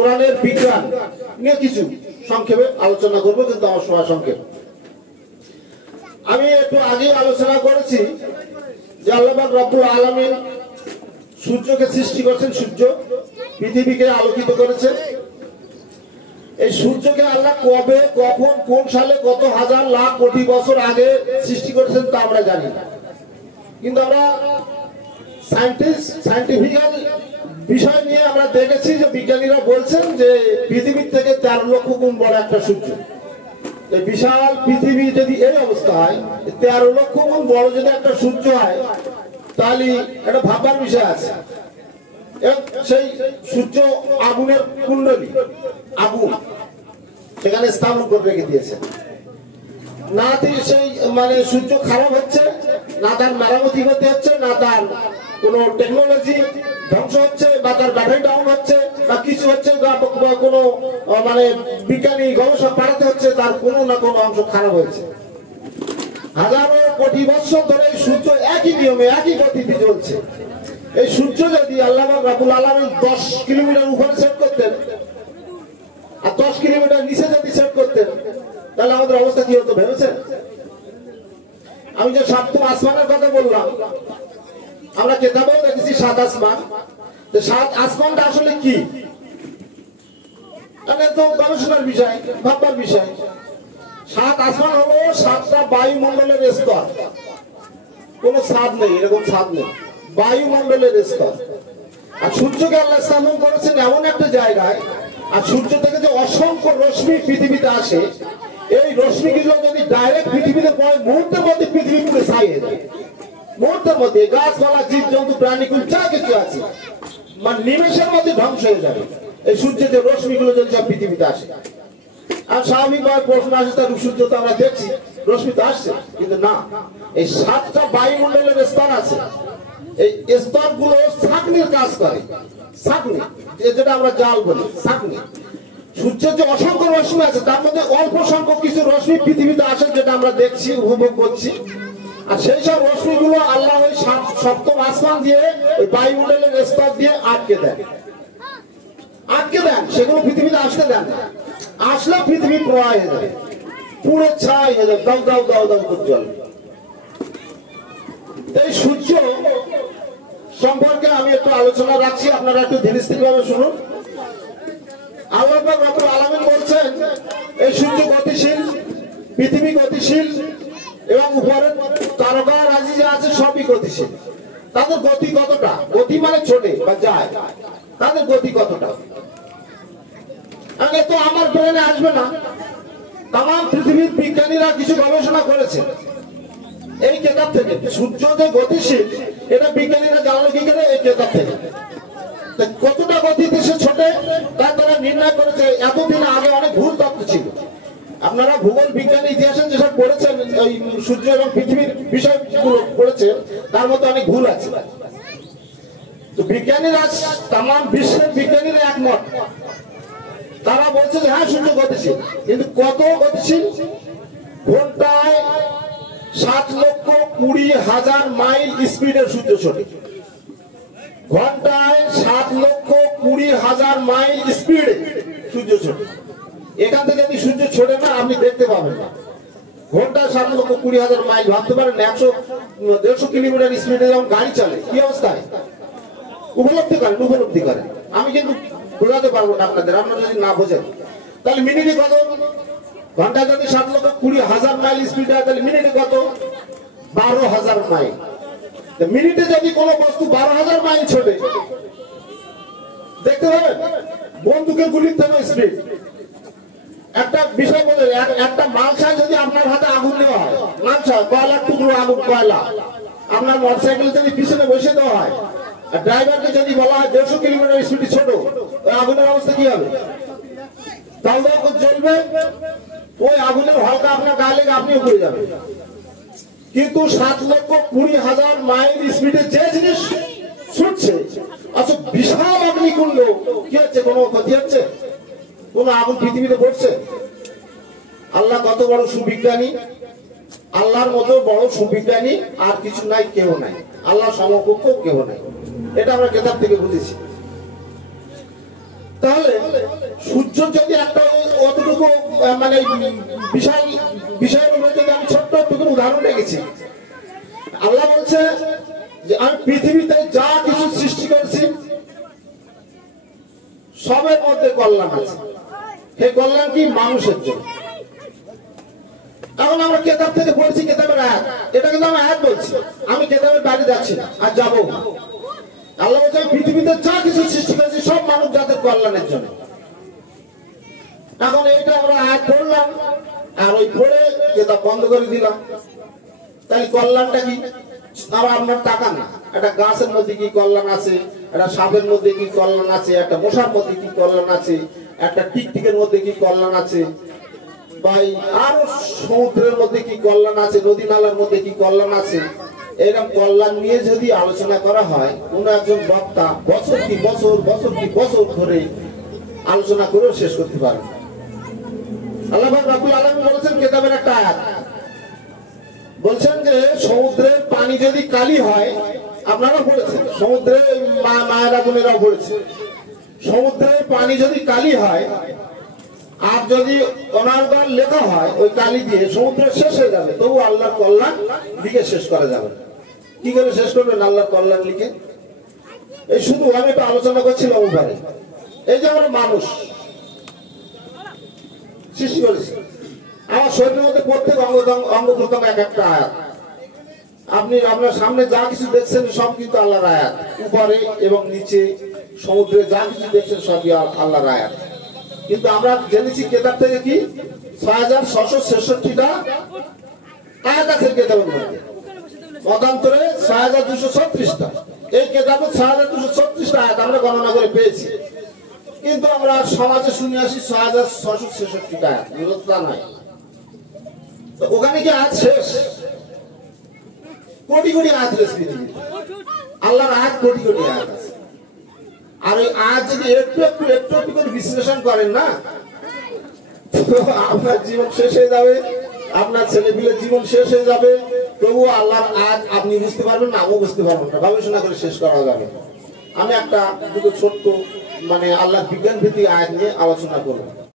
কোরআনের বিজ্ঞান নিয়ে কিছু সংক্ষেপে আলোচনা করবো, কিন্তু আমার সময় সংক্ষেপ। আমি একটু আগে আলোচনা করেছি যে আল্লাহ পাক রব্বুল আলামিন সূর্যকে সৃষ্টি করেছেন, সূর্য পৃথিবীকে আলোকিত করেছেন। এই সূর্যকে আল্লাহ কবে, কখন, কোন সালে, কত হাজার লাখ কোটি বছর আগে সৃষ্টি করেছেন তা আমরা জানি না, কিন্তু আমরা সায়েন্টিফিক্যাল বিষয় নিয়ে আমরা দেখেছি যে বিজ্ঞানীরা বলছেন যে পৃথিবীর থেকে 13 লক্ষ গুণ বড় একটা সূর্য। এই বিশাল পৃথিবী যদি এই অবস্থা হয়, 13 লক্ষ গুণ বড় যদি একটা সূর্য হয়, তাহলে একটা ভাববার বিষয় আছে। সেই সূর্য আগুনের কুণ্ডলী, আগুন সেখানে স্থাপন করে রেখে দিয়েছে। না সেই মানে সূর্য খারাপ হচ্ছে, না তার মেরামতি করতে হচ্ছে, না তার কোন টেকনোলজি ধ্বংস হচ্ছে, বা তার ব্যাটারি ডাউন হচ্ছে, বা কিছু হচ্ছে, বা কোনো মানে বিজ্ঞানী গবেষণা পাঠাতে হচ্ছে, তার কোনো না কোনো অংশ খারাপ হয়েছে। হাজারো কোটি বছর ধরে সূর্য একই নিয়মে একই গতিতে চলছে। এই সূর্য যদি আল্লাহ রাব্বুল আলামিন 10 কিলোমিটার উপরে সেট করতেন আর 10 কিলোমিটার নিচে যদি সেট করতেন, তাহলে আমাদের অবস্থা কি হতো ভেবেছেন? আমি যে সপ্তম আসমানের কথা বললাম, আমরা কিতাবেও দেখেছি 7 আসমান। 7 আসমানটা আসলে কি? এটা তো গবেষণার বিষয়, ভাববার বিষয়। 7 আসমান হলো 7টা বায়ুমণ্ডলের স্তর। কোন ছাদ নেই, এরকম ছাদ নেই, বায়ুমণ্ডলের স্তর। আর সূর্যকে আল্লাহ স্থাপন করেছেন এমন একটা জায়গায়, আর সূর্য থেকে যে অসংখ্য রশ্মি পৃথিবীতে আসে, এই রশ্মিগুলো যদি ডাইরেক্ট পৃথিবীতে পড়ে, মুহূর্তের মধ্যে পৃথিবী পুরো ছাই হয়ে যায়। মুহূর্তের মধ্যে গাছপালা, জীব জন্তু, প্রাণীকুল যা কিছু আছে, মানে নিমেষের মধ্যে ধ্বংস হয়ে যাবে এই সূর্যের যে রশ্মিগুলো যদি সব পৃথিবীতে আসে। আর স্বাভাবিকভাবে প্রশ্ন আসে, তার সূর্য তো আমরা দেখছি, রশ্মি তো আসছে, কিন্তু না, এই 7টা বায়ুমণ্ডলের স্তর আছে। এই স্তরগুলো ছাঁকনির কাজ করে। ছাঁকনি যেটা আমরা জাল বলি, ছাঁকনি। সূর্যের যে অসংখ্য রশ্মি আছে, তার মধ্যে অল্প সংখ্যক কিছু রশ্মি পৃথিবীতে আসে, যেটা আমরা দেখছি, উপভোগ করছি। আর সেই সব রশ্মিগুলো আল্লাহ ওই 7ম আসমান দিয়ে, ওই বায়ুমণ্ডলের স্তর দিয়ে আটকে দেন। সেগুলো পৃথিবীতে আসতে দেন না। আসলে পৃথিবী প্রবাহ হয়ে যাবে, পুরো ছাই হয়ে যাবে, দাউ দাউ দাউ দাউ করে জ্বলবে। এই সূর্য সম্পর্কে আমি একটু আলোচনা রাখছি, আপনারা একটু ধীরে স্থির ভাবে শুনুন। আল্লাহ পাক রব্বুল আলামিন বলছেন, এই সূর্য গতিশীল, পৃথিবী গতিশীল, এবং উপরের তারকা রাজি যা আছে সবই গতিশীল। তাদের গতি কতটা? গতি মানে ছোটে বা যায়, তাদের গতি কতটা? আগে তো আমার ব্রেনে আসবে না। তাম পৃথিবীর বিজ্ঞানীরা কিছু গবেষণা করেছে এই কেতাব থেকে। সূর্য যে গতিশীল, এটা বিজ্ঞানীরা জানলো কি করে? এই কেতাব থেকে। কতটা গতিতে সে ছোটে তা তারা নির্ণয় করেছে। এতদিন আগে অনেক ভুল তথ্য ছিল। আপনারা ভূগোল বিজ্ঞান ইতিহাসে যেসব পড়েছেন, ওই সূর্য এবং পৃথিবীর বিষয়গুলো পড়েছেন, তার মধ্যে অনেক ভুল আছে। তো বিজ্ঞানীরা, তাম বিশ্বের বিজ্ঞানীরা একমত। তারা বলছে যে হ্যাঁ, সূর্য গতিশীল, কিন্তু কত গতিশীল? ঘন্টায় 7,20,000 মাইল স্পিডের সূর্য ছোটে। ঘন্টায় 7,20,000 মাইল স্পিডে সূর্য ছোটে। এখান থেকে যদি সূর্য ছোটে না, আপনি দেখতে পাবেন না। ঘন্টায় 7,20,000 মাইল, ভাবতে পারেন 100-150 কিলোমিটার স্পিডে যখন গাড়ি চলে, কি অবস্থায়? উপলব্ধি করেন। আমি কিন্তু বোঝাতে পারবো না আপনাদের, আপনারা যদি না বোঝেন। তাহলে মিনিটে কত? ঘন্টায় যদি 7,20,000 মাইল স্পিড হয়, তাহলে মিনিটে কত? 12,000 মাইল। মিনিটে যদি কোনো বস্তু 12,000 মাইল ছোটে, দেখতে পাবেন বন্দুকের গুলির থেকে স্পিড। একটা বিষয় বলে, একটা মালসায় যদি আপনার হাতে আগুন দেওয়া হয়, মালসা কয়লার টুকরো আগুন, কয়লা, আপনার মোটরসাইকেলে যদি পিছনে বসে দেওয়া হয়, আর ড্রাইভারকে যদি বলা হয় 150 কিলোমিটার স্পিড ছোট, ওই আগুনের অবস্থা কি হবে? দাউ দাউ করে জ্বলবে। ওই আগুনের হালকা আপনার গায়ে লেগে আপনিও পড়ে যাবেন। কিন্তু 7,20,000 মাইল স্পিডে যে জিনিস ছুটছে, আচ্ছা বিশাল অগ্নিকুণ্ড, কি হচ্ছে? কোনো ক্ষতি হচ্ছে? কোন আগুন পৃথিবীতে পড়ছে? আল্লাহ কত বড় সুবিজ্ঞানী! আল্লাহর মতো বড় সুবিজ্ঞানী আর কিছু নাই, কেউ নাই। আল্লাহ সমকক্ষ কেউ নাই। এটা আমরা কিতাব থেকে বুঝেছি। তাহলে সূর্য যদি একটা অতটুকু মানে বিশাল বিষয়ের উপরে যদি আমি ছোট্ট একটু উদাহরণ রেখেছি, আল্লাহ বলছে যে আমি পৃথিবীতে যা কিছু সৃষ্টি করেছি সবের মধ্যে কল্যাণ আছে। সেই কল্যাণ কি? মানুষের জন্য। এখন আমরা কেতাব থেকে পড়েছি, কেতাবের আয়াত, এটা কিন্তু আমি আয়াত বলছি, আমি কেতাবের বাইরে যাচ্ছি না আর যাবো। আল্লাহ বলছে পৃথিবীতে যা কিছু সৃষ্টি করেছি সব মানুষ জাতির কল্যাণের জন্য। এখন এইটা আমরা আয়াত পড়লাম আর ওই পড়ে কেতাব বন্ধ করে দিলাম, তাই কল্যাণটা কি? আবার আপনার টাকা না, একটা গাছের মধ্যে কি কল্যাণ আছে, একটা সাপের মধ্যে কি কল্যাণ আছে, একটা মশার মধ্যে কি কল্যাণ আছে, একটা টিকটিকের মধ্যে কি কল্যাণ আছে, বা আরো সমুদ্রের মধ্যে কি কল্যাণ আছে, নদী নালার মধ্যে কি কল্যাণ আছে। এরকম কল্যাণ নিয়ে যদি আলোচনা করা হয়, কোন একজন বক্তা বছর কি বছর ধরে আলোচনা করেও শেষ করতে পারে। আল্লাহ রাব্বুল আলামিন বলেছেন কেতাবের একটা আয়াত, বলছেন যে সমুদ্রের পানি যদি কালি হয়, আপনারা পড়েছেন, সমুদ্রের মায়েরা বোনেরাও পড়েছে, সমুদ্রের পানি যদি কালি হয় আর যদি অনার্গল লেখা হয় ওই কালি দিয়ে, সমুদ্র শেষ হয়ে যাবে, তবু আল্লাহর কল্যাণ লিখে শেষ করা যাবে। কি করে শেষ করবেন আল্লাহর কল্যাণ লিখে? এই শুধু আমি একটা আলোচনা করছিলাম উপরে, এই যে আমরা মানুষ সৃষ্টি করেছি, আমার শরীরের মধ্যে প্রত্যেক অঙ্গ প্রত্যঙ্গ এক একটা আয়াত। আপনি আপনার সামনে যা কিছু দেখছেন সব কিন্তু আল্লাহর আয়াত, উপরে এবং নিচে সমুদ্রে যা কিছু দেখছেন সবই আল্লাহর আয়াত। কিন্তু আমরা জেনেছি কেতাব থেকে কি ৬৬৬৬টা আয়াত আছে কেতাবের মধ্যে, মতান্তরে ৬২৩৬টা। এই কেতাবে ৬২৩৬টা আয়াত আমরা গণনা করে পেয়েছি, কিন্তু আমরা সমাজে শুনে আসি ৬৬৬৬টা আয়াত, বিরোধতা নাই। তো ওখানে কি আয়াত শেষ? কোটি কোটি আয়াত রয়েছে পৃথিবীতে, আল্লাহর আয়াত কোটি কোটি আয়াত আছে। আর ওই আয়াত যদি একটু করে বিশ্লেষণ করেন না, আপনার জীবন শেষ হয়ে যাবে, আপনার ছেলেপিলের জীবন শেষ হয়ে যাবে, তবু আল্লাহর আয়াত আপনি বুঝতে পারবেন না, আমিও বুঝতে পারবেন না, গবেষণা করে শেষ করা যাবে। আমি একটা দুটো ছোট্ট মানে আল্লাহর বিজ্ঞান ভিত্তিক আয়াত নিয়ে আলোচনা করব।